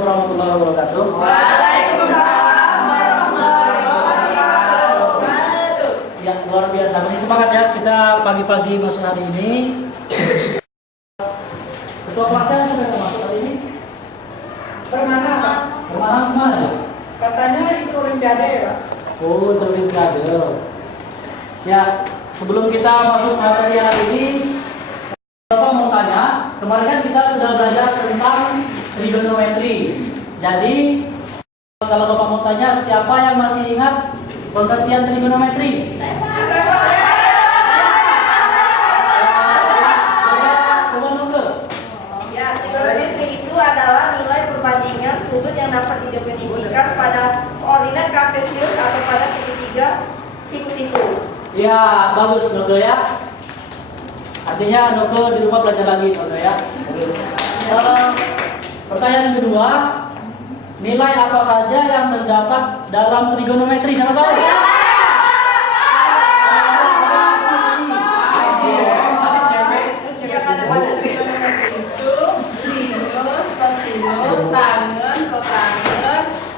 Warahmatullahi wabarakatuh. Waalaikumsalam warahmatullahi wabarakatuh. Ya, luar biasa. Ini semangat ya kita pagi-pagi masuk hari ini. Ketua kelasnya sudah masuk hari ini. Permana, Pak? Kemana? Katanya ikut olimpiade ya, Pak? Oh, olimpiade. Ya, sebelum kita masuk materi hari ini, Bapak mau tanya, kemarin kan kita sudah belajar tentang trigonometri. Jadi, kalau Bapak mau tanya, siapa yang masih ingat pengertian trigonometri? Coba nunggu. Ya, trigonometri itu adalah nilai perbandingan sudut yang dapat didefinisikan pada koordinat kartesius atau pada segitiga siku-siku. Ya, bagus Nogo ya. Artinya Nogo di rumah belajar lagi Nogo ya. Pertanyaan kedua, nilai apa saja yang terdapat dalam trigonometri? Siapa tahu? Kotangen,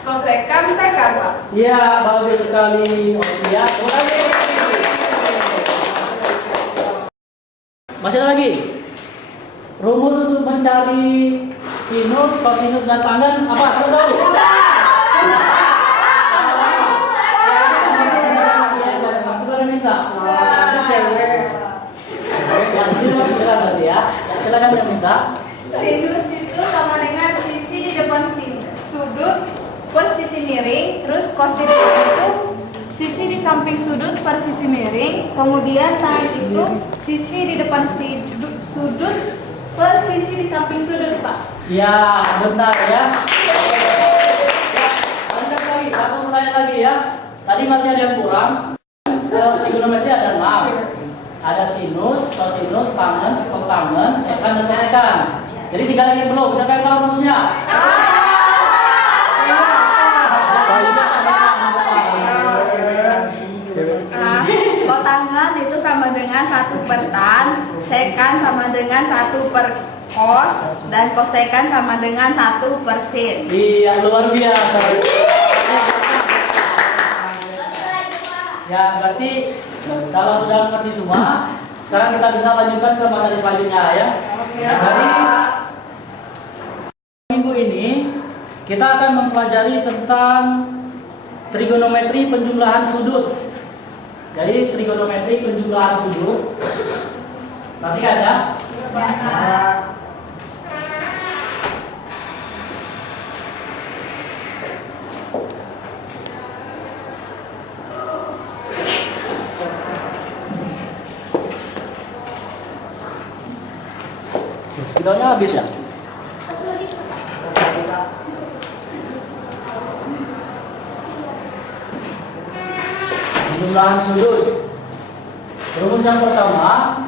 kosekan, sekan, Pak. Iya, bagus sekali. Ya, terima kasih. Masih ada lagi? Rumus untuk mencari sinus, kosinus, dan tangen apa? Siapa tahu? Kita minta. Yang ini masih jelas tadi ya. Silakan yang minta. Sinus itu sama dengan sisi di depan sudut per sisi miring, terus kosinus itu sisi di samping sudut per sisi miring, kemudian tan itu sisi di depan sudut per sisi di samping sudut, Pak. Ya, benar ya. Lanjut lagi, satu pertanyaan lagi ya. Tadi masih ada yang kurang. Trigonometri ada 6. Ada sinus, kosinus, tangen, kotangen, sekan, dan kosekan. Jadi 3 lagi belum. Siapa yang tahu rumusnya? Kotangen itu sama dengan 1 per tan, sekan sama dengan 1 per kos, dan kosekan sama dengan 1 per sin. Iya, luar biasa. Ya, berarti kalau sudah mengerti semua, sekarang kita bisa lanjutkan ke materi selanjutnya ya. Dari minggu ini kita akan mempelajari tentang trigonometri penjumlahan sudut. Jadi trigonometri penjumlahan sudut. Nanti ada. Videonya habis ya? Penjumlahan sudut. Rumus yang pertama,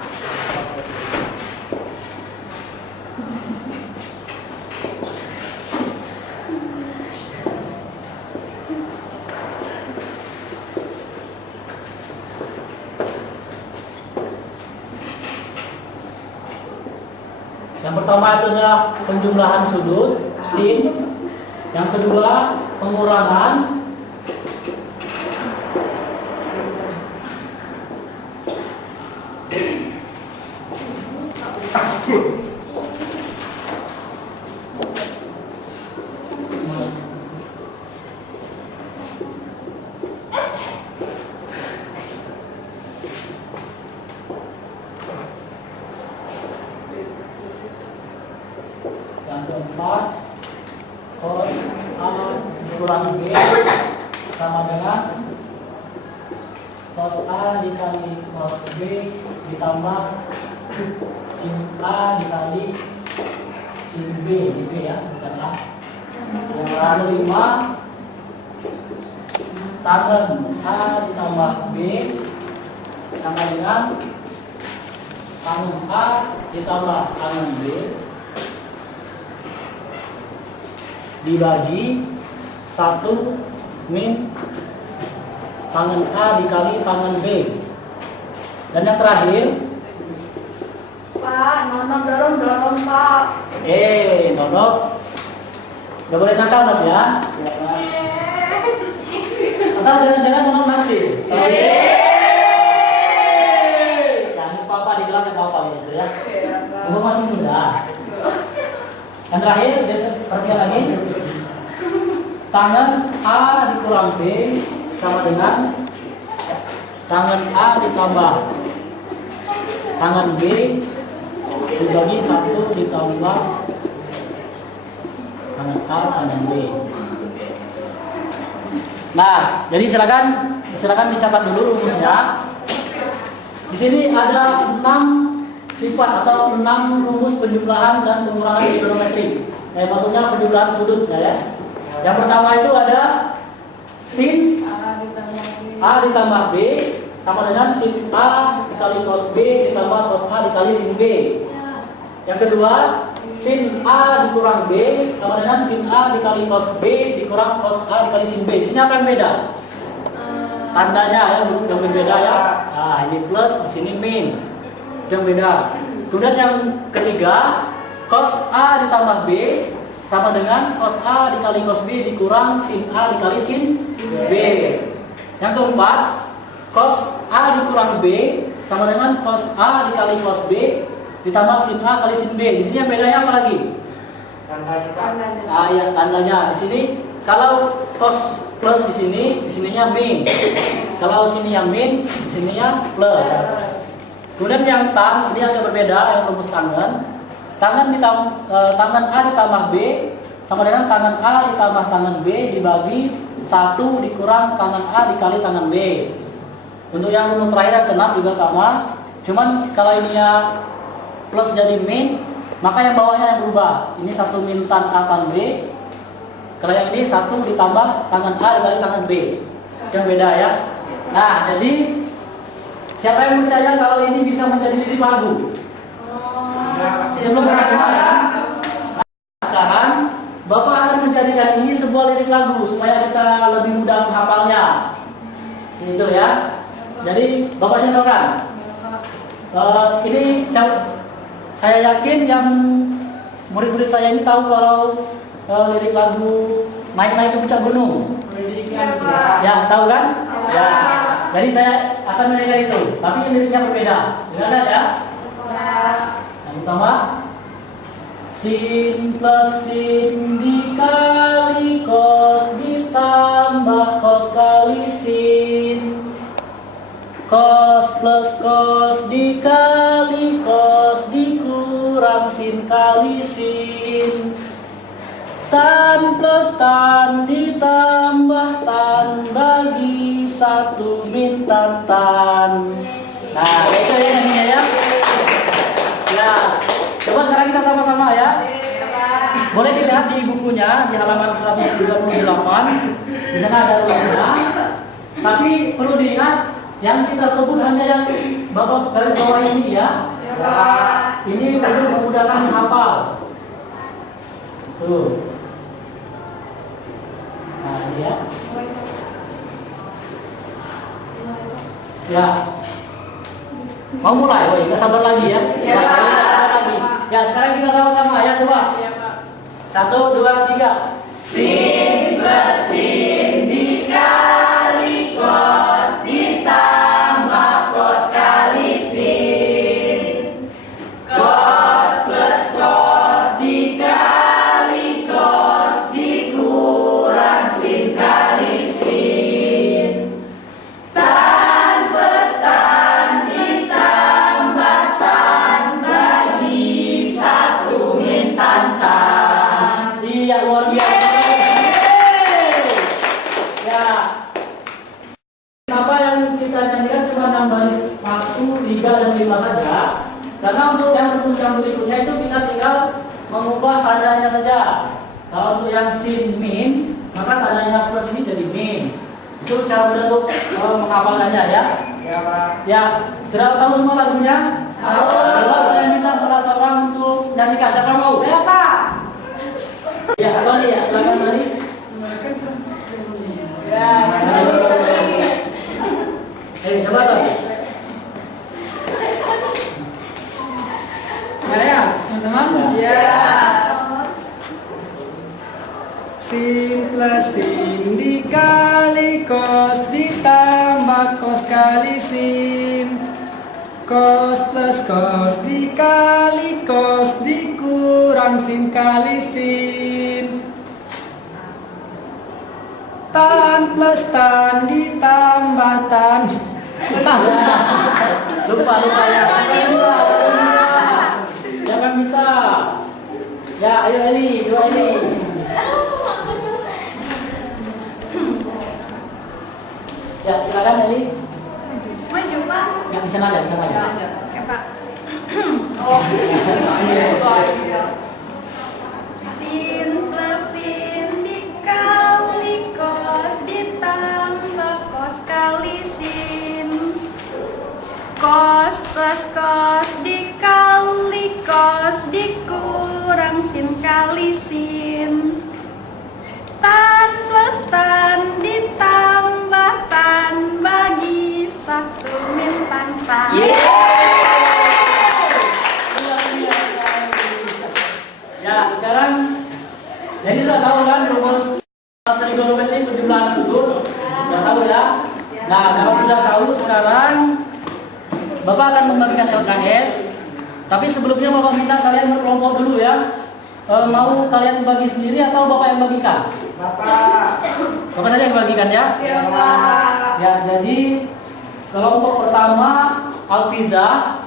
itu adalah penjumlahan sudut sin. Yang kedua, pengurangan. Yang keempat, cos A dikurangi B sama dengan cos A dikali cos B ditambah sin A dikali sin B gitu ya, bukan A. Yang kelima, tangan A ditambah B sama dengan tangan A ditambah tangan B dibagi 1 min tangan A dikali tangan B. Dan yang terakhir, Pak, Nono dorong Pak. Nono nggak boleh nakal tapi ya. Atau jangan-jangan Nono naksir. Jangan papa di gelang atau apa gitu ya. Kamu masih muda. Yang terakhir, perhatikan lagi. Tangan A dikurang B sama dengan tangan A ditambah tangan B dibagi 1 ditambah tangan A tangan B. Nah, jadi silakan dicatat dulu rumusnya. Di sini ada 6 sifat atau 6 rumus penjumlahan dan pengurangan trigonometri. Maksudnya penjumlahan sudutnya ya. Yang pertama itu ada sin A ditambah B sama dengan sin A dikali cos B ditambah cos A dikali sin B. Yang kedua, sin A dikurang B sama dengan sin A dikali cos B dikurang cos A dikali sin B. Di sini apa yang beda? Tandanya yang berbeda ya. Nah, ini plus, di sini min. Yang beda. Kemudian yang ketiga, cos A ditambah B sama dengan cos A dikali cos B dikurang sin A dikali sin B. Yang keempat, cos A dikurang B sama dengan cos A dikali cos B ditambah sin A kali sin B. Di sini yang bedanya apa lagi? Tandanya. Ya, tandanya. Di sini kalau cos plus di sininya min. Kalau sininya min, di sininya plus. Kemudian yang tan, ini agak berbeda yang rumus tangan. Tangan A ditambah B sama dengan tangan A ditambah tangan B dibagi 1 dikurang tangan A dikali tangan B. Untuk yang rumus terakhir yang keenam juga sama. Cuman kalau ininya plus jadi min, maka yang bawahnya yang berubah. Ini 1 min tan A tan B. Kalau yang ini 1 ditambah tangan A dikali tangan B. Yang beda ya. Nah, jadi siapa yang percaya kalau ini bisa menjadi lirik lagu? Belum pernah dengar ya? Nah, sekarang Bapak akan menjadikan ini sebuah lirik lagu supaya kita lebih mudah menghafalnya. Itu ya. Jadi Bapak contohkan. Ini saya yakin yang murid-murid saya ini tahu kalau lirik lagu Naik-naik ke puncak gunung. Ya, tahu kan? Ya. Jadi saya akan menyanyikan itu, tapi liriknya berbeda. Dengar ya? Yang pertama, sin plus sin dikali cos ditambah cos kali sin, cos plus cos dikali cos dikurang sin kali sin, tan plus tan ditambah tan bagi 1 min tan tan. Nah, itu ya nyanyinya ya. Ya, coba sekarang kita sama-sama ya. Boleh dilihat di bukunya di halaman 138. Di sana ada rumusnya. Tapi perlu diingat yang kita sebut hanya yang Bapak garis bawah ini ya. Ini perlu memudahkan menghafal. Tuh. Nah, ini ya. Ya. Mau mulai, woi, nggak sabar lagi ya. Ya, sabar lagi. Ya, sekarang kita sama-sama ya, coba. 1, 2, 3. Sin plus sin dikali cos ditambah cos kali sin, cos plus cos dikali cos dikurang sin kali sin, tan plus tan ditambah tan bagi 1 min tan tan. Iya, luar biasa. Kalau untuk yang sin min, maka tandanya plus ini jadi min. Itu cara mudah untuk menghafalkannya ya. Ya, Pak. Ya, sudah tahu semua lagunya? Tahu. Coba saya minta salah seorang untuk nyanyikan. Siapa mau? Ya, Pak. Ya, Mari ya, silakan Mari. Ya. Coba tuh. Ya, teman-teman. Ya. Sin plus sin dikali cos ditambah cos kali sin. Cos plus cos dikali cos dikurang sin kali sin. Tan plus tan ditambah tan. Lupa ya. Jangan bisa. Ya, ayo Eli, coba Eli. Ya, silakan Eli. Maju, Pak. Ya, di sana ada, di sana ada. Oke, Pak. Oh. Sin plus sin dikali cos ditambah cos kali sin. Cos plus cos dikali cos dikurang sin kali sin. Tan plus tan ditambah tan bagi 1 min tan tan. Ya, sekarang jadi sudah tahu kan rumus trigonometri penjumlahan sudut? Sudah tahu ya? Nah, kalau sudah tahu sekarang Bapak akan membagikan LKS. Tapi sebelumnya Bapak minta kalian berkelompok dulu ya. Mau kalian bagi sendiri atau Bapak yang bagikan? Bapak. Bapak saja yang bagikan ya? Ya, Pak. Ya, jadi kelompok pertama Alfiza,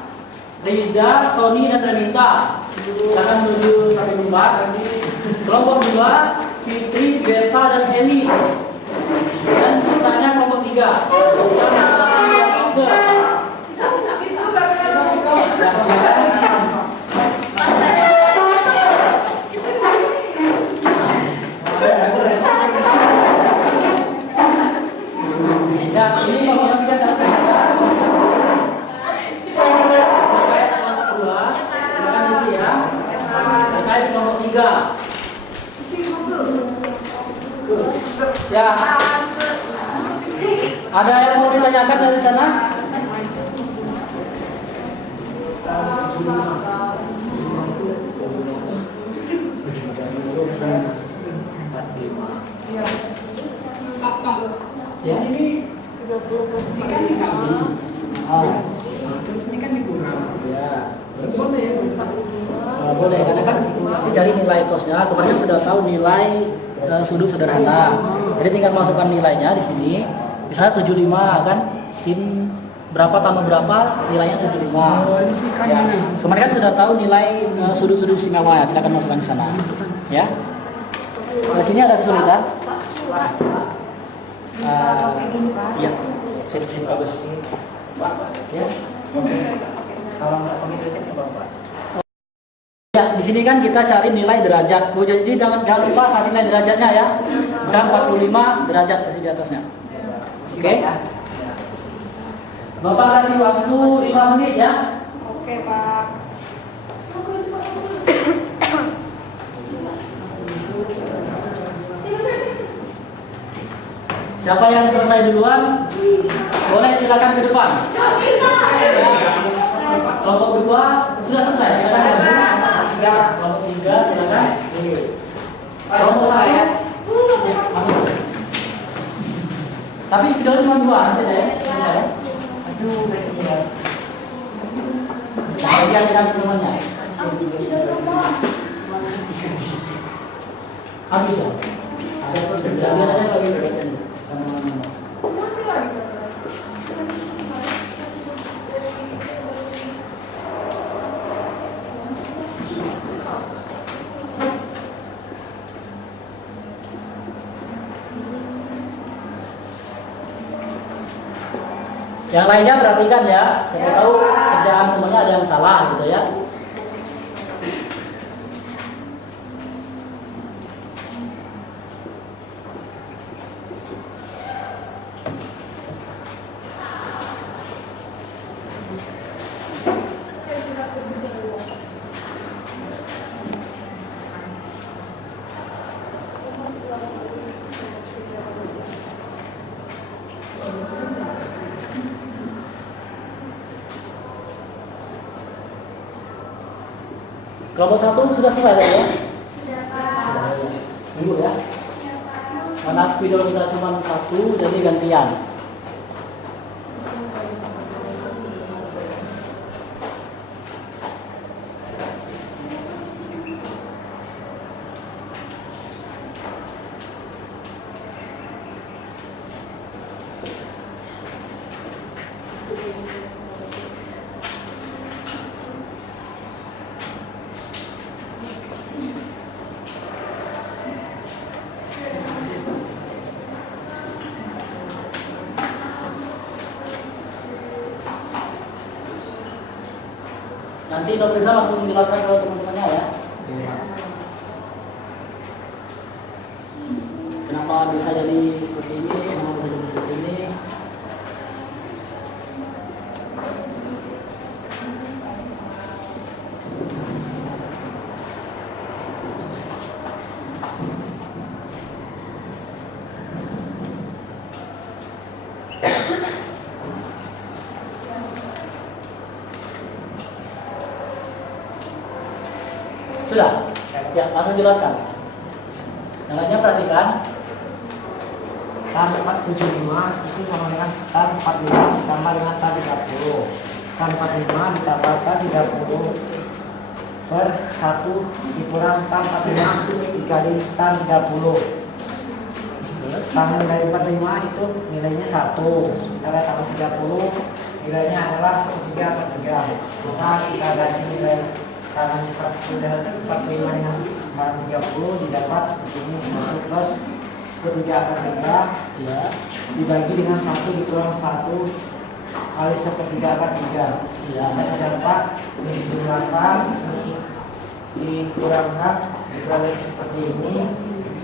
Rida, Tony, dan Renita. Silakan menuju sampai tempat. Kelompok 2 Fitri, Berta, dan Eni. Dan sisanya kelompok 3. Ya, ini kalau kita dapat silakan isi ya. Terkait nomor 3. Ya. Ada yang mau ditanyakan dari sana? Ya, ini 30 kan dikali. Terus ini kan dikurang. ya. Boleh ya, Pak? Boleh, karena kan nanti cari nilai kosnya. Kemarin sudah tahu nilai sudut sederhana. Jadi tinggal masukkan nilainya di sini. Misalnya 75 kan, sin berapa tambah berapa, nilainya 75. Oh, ini sih kan Ya. ini. Kemarin kan sudah tahu nilai sudut-sudut istimewa. Silakan masukkan di sana. Ya. Di sini ada kesulitan. Iya, sip bagus. Ya. Kalau nggak sampai derajat ya Bapak. Ya, di sini kan kita cari nilai derajat. Jadi jangan lupa kasih nilai derajatnya ya. Misalnya 45 derajat kasih di atasnya. Oke. Bapak kasih waktu 5 menit ya. Oke, Pak. Siapa yang selesai duluan? Boleh silakan ke depan. Kelompok 2 sudah selesai. Silakan ke depan. Kelompok 3 silakan. Kelompok 1. Tapi setidaknya cuma 2 nanti ya. Aduh, kasihan. Bagian dengan temannya. Habis ya? Ada sedikit. Biasanya bagi bagian sama yang lainnya perhatikan ya, siapa tahu kerjaan temannya ada yang salah gitu ya. Kelompok 1 sudah selesai tadi ya? Sudah Pak. Tunggu ya. Karena spidol kita cuma 1, jadi gantian. Nanti Dr. Rizal langsung menjelaskan ke teman-temannya ya. Kenapa bisa jadi seperti ini, kenapa bisa jadi seperti ini. Sudah? Ya, langsung jelaskan. Namanya perhatikan. Tan 475 itu sama dengan tan 45 ditambah dengan tan 30. Tan 45 ditambah tan 30 per 1 dikurang tan 45 dikali tan 30. Tan dari 45 itu nilainya 1. Sementara tan 30 nilainya adalah 1/3/3. Maka kita ganti nilai tan 45 dengan tan 30 didapat seperti ini, 1 plus 1/3/3 Ya. dibagi dengan 1 dikurang 1 kali 1/3/3. Ya. Akan dapat dijumlahkan dikurangkan dibagi seperti ini,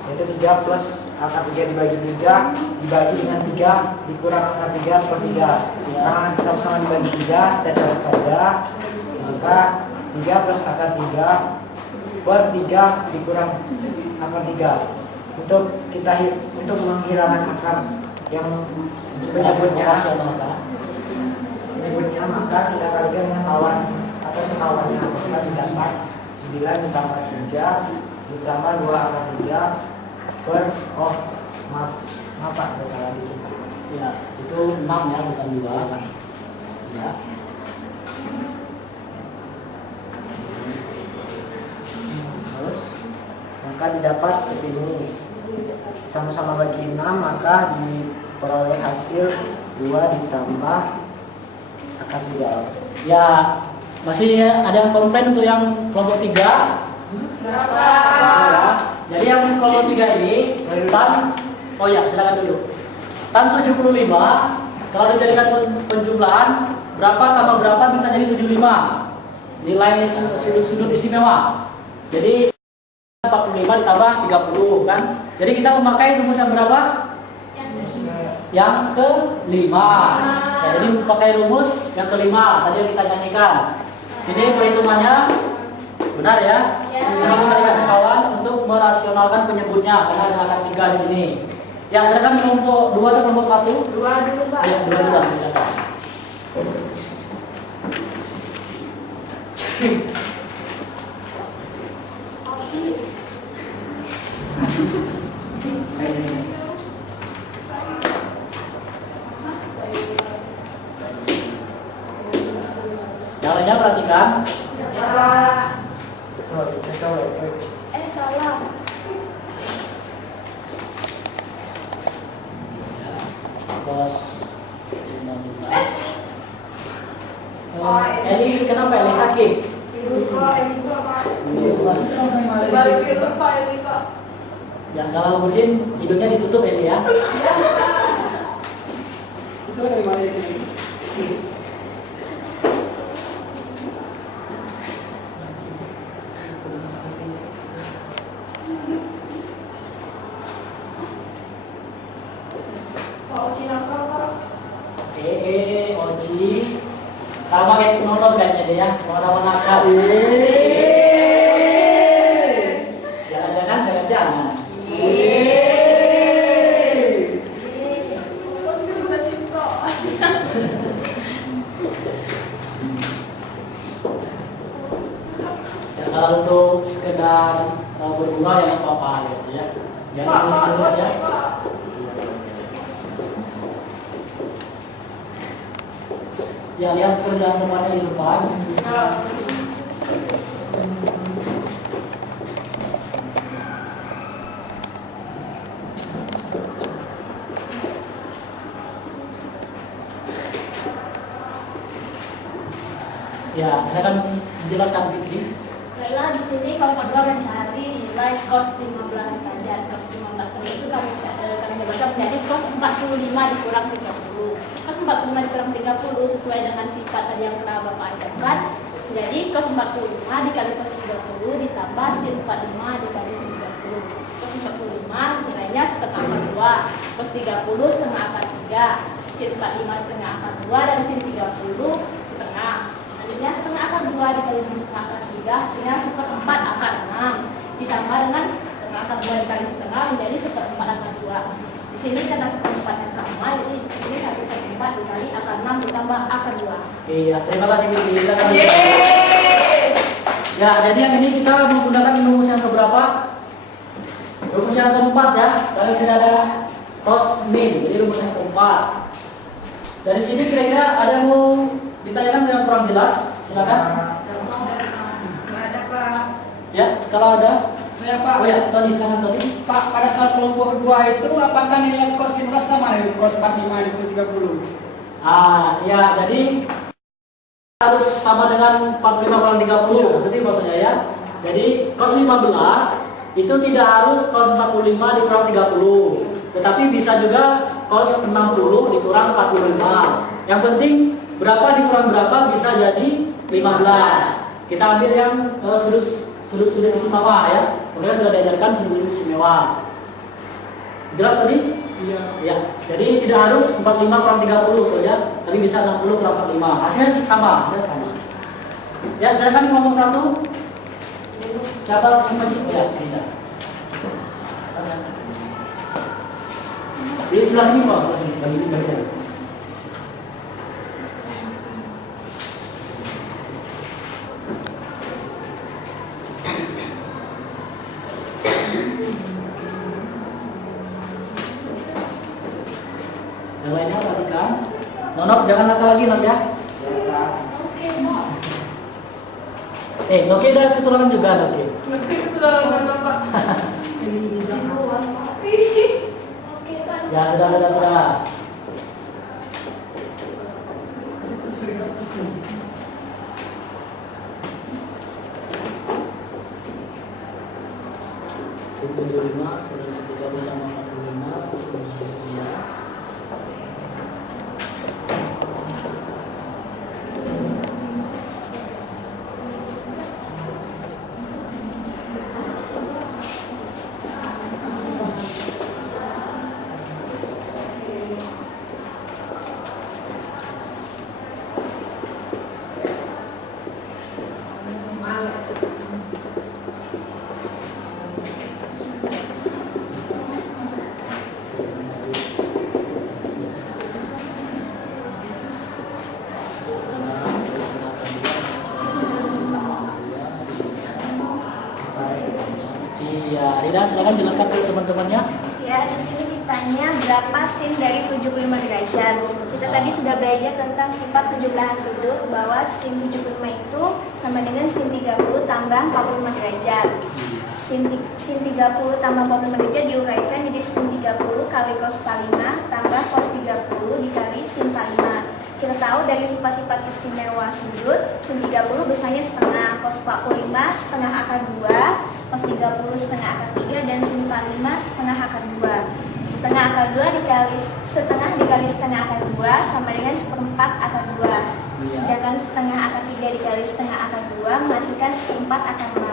yaitu 3 plus akar 3 dibagi 3 dibagi dengan 3 dikurang akar 3 per 3. Karena sama-sama dibagi 3 dan catat saja, maka 3 plus akar 3 per 3 dikurang akar 3. Untuk menghilangkan akar yang menyebutnya maka kita kalikan dengan kawan atau sekawannya, maka didapat 9 ditambah 3 ditambah 2 akar 3 per maaf Pak, ada salah dikit. Ya, situ 6 ya, bukan 2. Ya. Terus maka didapat seperti ini, sama-sama bagi 6, maka diperoleh hasil 2 ditambah akar 3. Ya, masih ada yang komplain untuk yang kelompok 3? Berapa? Ya. Jadi yang kelompok 3 ini tan, oh ya, silakan dulu. Tan 75 kalau dijadikan penjumlahan berapa tambah berapa bisa jadi 75. Nilai sudut istimewa. Jadi 45 ditambah 30 kan. Jadi kita memakai rumus yang berapa? Yang ke-5. Ya, jadi memakai rumus yang ke-5 tadi yang kita nyanyikan. Sini perhitungannya benar ya? Ini kita sekawan untuk merasionalkan penyebutnya karena ada angka 3 di sini. Yang silakan kelompok 2 atau kelompok 1? 2 dulu Pak. Ya, 2 silakan. Yang lainnya perhatikan. Salah. Bos 15. Eli kenapa Eli sakit? Virus Pak, ini Pak. Balik Virus Pak, ini Pak. Yang kalau bersin hidungnya ditutup Eli ya. Coba dari mana ini? Oji sama kayak penonton kayaknya dia ya, sama-sama nakal. Jangan-jangan. Ya, kalau untuk tidak berbunga yang apa-apa gitu ya. Jangan terus ya. Ya, lihat kerjaan rumahnya di depan. Ya, saya akan menjelaskan Fitri. Baiklah, di sini kelompok 2 mencari nilai cos 15 derajat. Cos 15 derajat itu kami dapatkan menjadi cos 45 dikurang 30. Cos 45 dikurang 30 sesuai dengan sifat tadi yang telah Bapak ajarkan. Jadi cos 45 dikali cos 30 ditambah sin 45 dikali sin 30. Cos 45 nilainya setengah akar 2. Cos 30 setengah akar 3. Sin 45 setengah akar 2 dan sin 30 setengah. Selanjutnya setengah akar 2 dikali dengan setengah akar 3 hasilnya seperempat akar 6 ditambah dengan setengah akar 2 dikali setengah menjadi seperempat akar 2. Di sini karena seperempatnya sama, jadi ini 1/4 dikali akar 6 ditambah akar 2. Iya, terima kasih Fitri. Silakan. Ya, jadi yang ini kita menggunakan rumus yang keberapa? Rumus yang keempat ya. Dari sini ada cos min, jadi rumus yang keempat. Dari sini kira-kira ada yang mau ditanyakan yang kurang jelas? Silakan. Nggak ada Pak. Ya, kalau ada. Saya Pak. Oh ya, Tony, silakan Tony. Pak, pada saat kelompok 2 itu apakah nilai cos 15 sama dengan cos 45 dikali 30? Ya, jadi harus sama dengan 45 kurang 30, seperti maksudnya ya. Jadi cos 15 itu tidak harus cos 45 dikurang 30, tetapi bisa juga cos 60 dikurang 45. Yang penting berapa dikurang berapa bisa jadi 15. Kita ambil yang sudut istimewa ya. Kemudian sudah diajarkan sudut istimewa. Jelas tadi? Iya. Ya. Jadi tidak harus 45 kurang 30 tuh ya, tapi bisa 60 kurang 45. Hasilnya sama, Ya, silakan ngomong satu. Siapa yang maju? Ya, tidak. Di sebelah sini Pak, sebelah sini. Bagi. Yang lainnya perhatikan. Nonok jangan nakal lagi Nok ya. Noki ada ketularan juga Noki. Ya sudah. Sin 75 sudah sekitar sama 45 ya. Rida, silakan jelaskan ke teman-temannya. Ya, di sini ditanya berapa sin dari 75 derajat. Kita tadi sudah belajar tentang sifat 17 sudut, bahwa sin 75 itu sama dengan sin 30 tambah 45 derajat. Sin 30 tambah 45 derajat diuraikan jadi sin 30 kali cos 45 tambah cos 30 dikali sin 45. Kita tahu dari sifat-sifat istimewa sudut, sin 30 besarnya setengah, cos 45 setengah akar 2, cos 30 setengah akar 3, dan sin 45 setengah akar 2. Setengah akar 2 dikali setengah akar 2 sama dengan seperempat akar 2. Sedangkan setengah akar 3 dikali setengah akar 2 menghasilkan seperempat akar 6.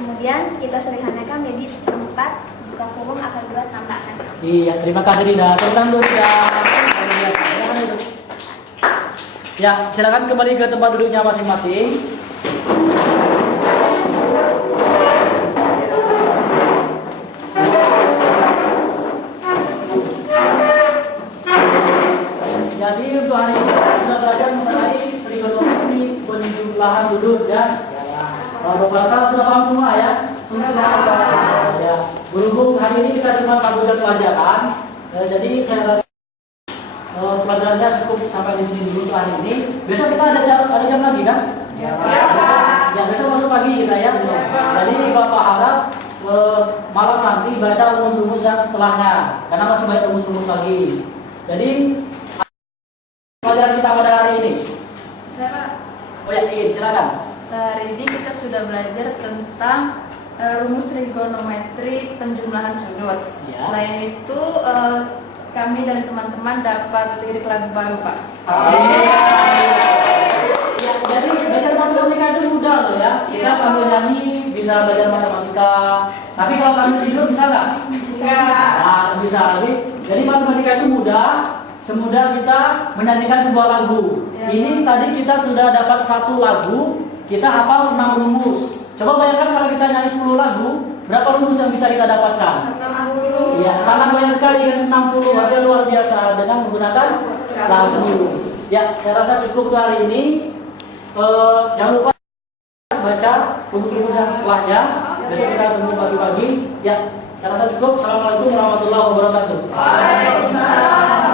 Kemudian kita sederhanakan menjadi seperempat buka kurung akar 2 tambah akar 6. Iya, terima kasih Rida. Tentang dulu Rida. Ya, silakan kembali ke tempat duduknya masing-masing. Jadi untuk hari ini kita sudah belajar mengenai trigonometri penjumlahan sudut ya. Kalau Bapak sudah paham semua ya. Berhubung hari ini kita cuma 1 jam pelajaran, jadi saya rasa pelajarannya cukup sampai di sini dulu untuk hari ini. Besok kita ada jam lagi kan? Ya. Ya, besok masuk pagi kita ya. Jadi Bapak harap malam nanti baca rumus-rumus yang setelahnya, karena masih banyak rumus-rumus lagi. Jadi pelajaran kita pada hari ini. Oh ya, silakan. Hari ini kita sudah belajar tentang rumus trigonometri penjumlahan sudut. Ya. Selain itu kami dan teman-teman dapat lirik lagu baru, Pak. Ya, jadi belajar matematika itu mudah loh ya. Kita sambil nyanyi bisa belajar matematika. Tapi kalau sambil tidur bisa nggak? Bisa. Nah, bisa. Jadi matematika itu mudah. Semudah kita menyanyikan sebuah lagu. Ya. Ini tadi kita sudah dapat 1 lagu, kita hafal 6 rumus. Coba bayangkan kalau kita nyanyi 10 lagu, berapa rumus yang bisa kita dapatkan? 60. Ya, sangat banyak sekali kan 60, ada luar biasa dengan menggunakan lagu. Ya, saya rasa cukup untuk hari ini. Jangan lupa baca rumus-rumus yang setelahnya. Besok kita ketemu pagi-pagi. Ya, saya rasa cukup. Assalamualaikum warahmatullahi wabarakatuh. Waalaikumsalam.